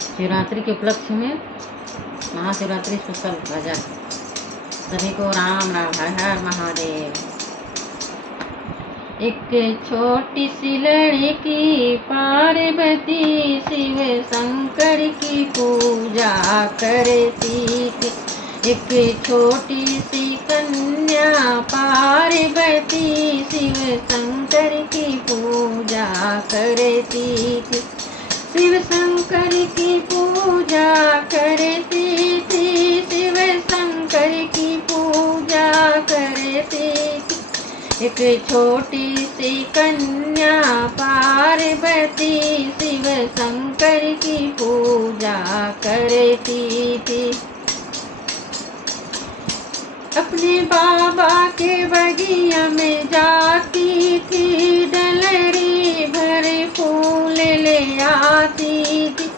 शिवरात्रि के उपलक्ष्य में महाशिवरात्रि स्पेशल भजन। सभी को राम राम, हर हर महादेव। एक छोटी सी लड़की पार्वती शिव शंकर की पूजा करती थी। एक छोटी सी कन्या पार्वती शिव शंकर की पूजा करती थी। शिव शंकर की पूजा करती थी, शिव शंकर की पूजा करती थी। एक छोटी सी कन्या पार्वती शिव शंकर की पूजा करती थी। अपने बाबा के बगिया में जाती थी, डलरी भर फूल ले आती थी।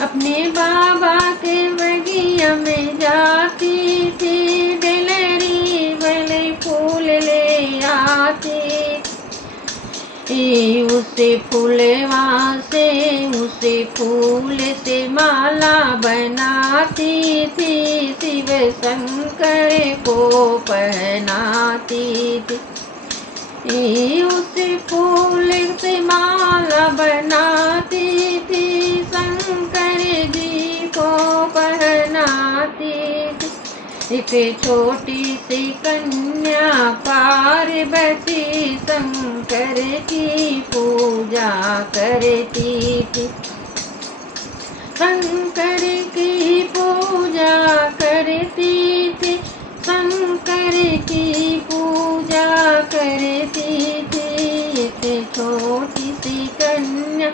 अपने बाबा के बगिया में जाती थी, डलरी भर फूल ले आती। उसे फूलवा से, उसे फूल से माला बनाती थी, शिव शंकर को पहनाती थी। उसे फूल से माला बनाती थी, शंकर जी को पहनाती थी। एक छोटी सी कन्या पार्वती शंकर की पूजा करती थी। शंकर की पूजा करती थी, शंकर की पूजा करती थी। एक छोटी सी कन्या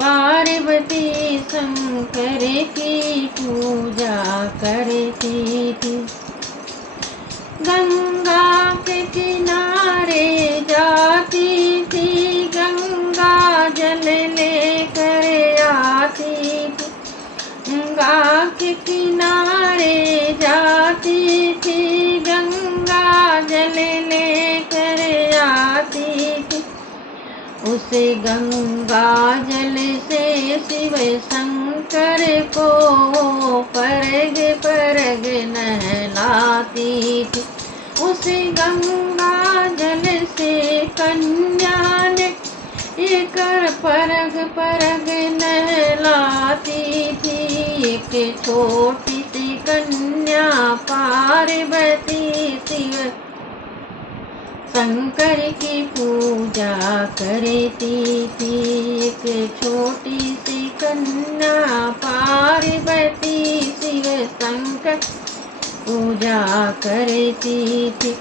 पार्वती शंकर की पूजा करती थी। गंगा के किनारे जाती थी, गंगा जल लेकर आती थी। गंगा के किनारे जाती थी, गंगा जल लेकर आती थी। उसे गंगा जल से शिव शंकर को परग परग नहलाती थी। उसे गंगा जल से कन्या ने एक परग परग नहलाती थी। एक छोटी सी कन्या पार्वती शिव शंकर की पूजा करती थी। एक छोटी सी कन्या पार्वती शिव शंकर पूजा करती थी।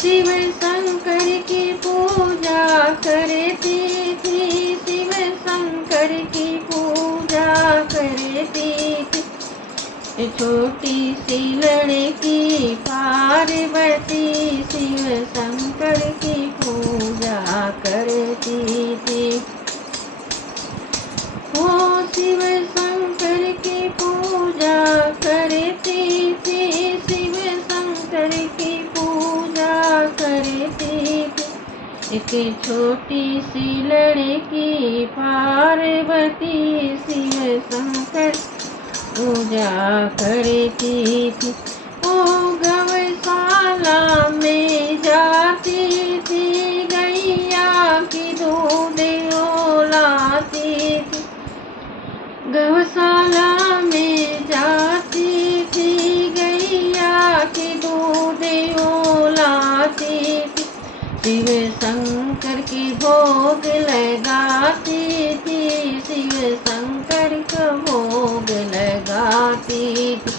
शिव शंकर की पूजा करती थी, शिव शंकर की पूजा करती थी। छोटी सी लड़की पार्वती शिव शंकर की पूजा करती थी। वो शिव शंकर की पूजा करती थी, शिव शंकर की पूजा करती थी। एक छोटी सी लड़की पार्वती शिव शंकर पूजा करती थी। ओ गौशाला में जाती थी, गैया की दूध ओलाती थी। गौशाला में जाती थी, गैया की दूध ओलाती थी। शिव शंकर की भोग लगाती थी, शिव शंकर का भोग लगाती थी।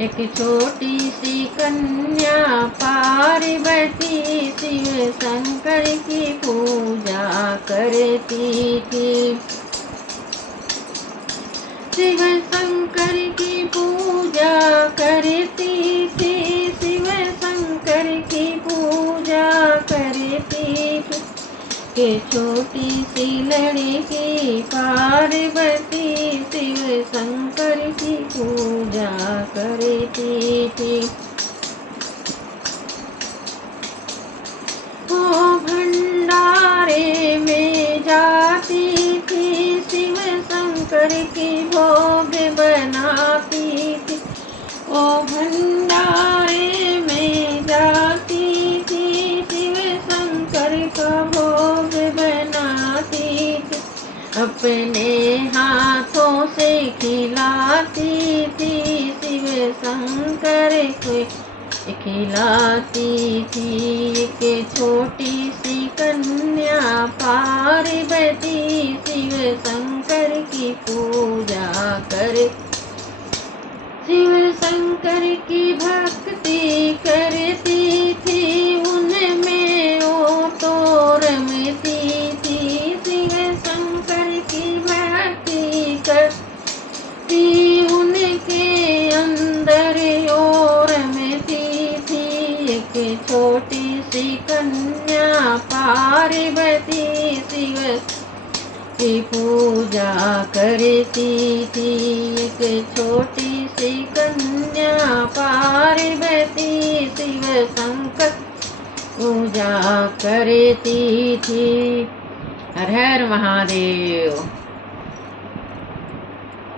एक छोटी सी कन्या पार्वती शिव शंकर की पूजा करती थी। शिव शंकर की पूजा करती थी, शिव शंकर की पूजा करती थी। के छोटी सी लड़की पार्वती शिव शंकर की पूजा करती थी। वो भंडारे में जाती थी, शिव शंकर शंकर की भोग बनाती थी, ओ भंडारे में जाती थी, शिव शंकर का भोग बनाती थी, अपने हाथों से खिलाती थी, शिव शंकर को खिलाती थी। एक छोटी सी कन्या पार्वती शिव शंकर की पूजा करे, शिव शंकर की भक्ति करती थी, उनमें वो तो रमती थी, शिव शंकर की भक्ति करती, उनके अंदर वो रमती थी। एक छोटी सी कन्या पार्वती शिव की पूजा करती थी, एक छोटी सी कन्या पार्वती शिव शंकर पूजा करती थी। हर हर महादेव।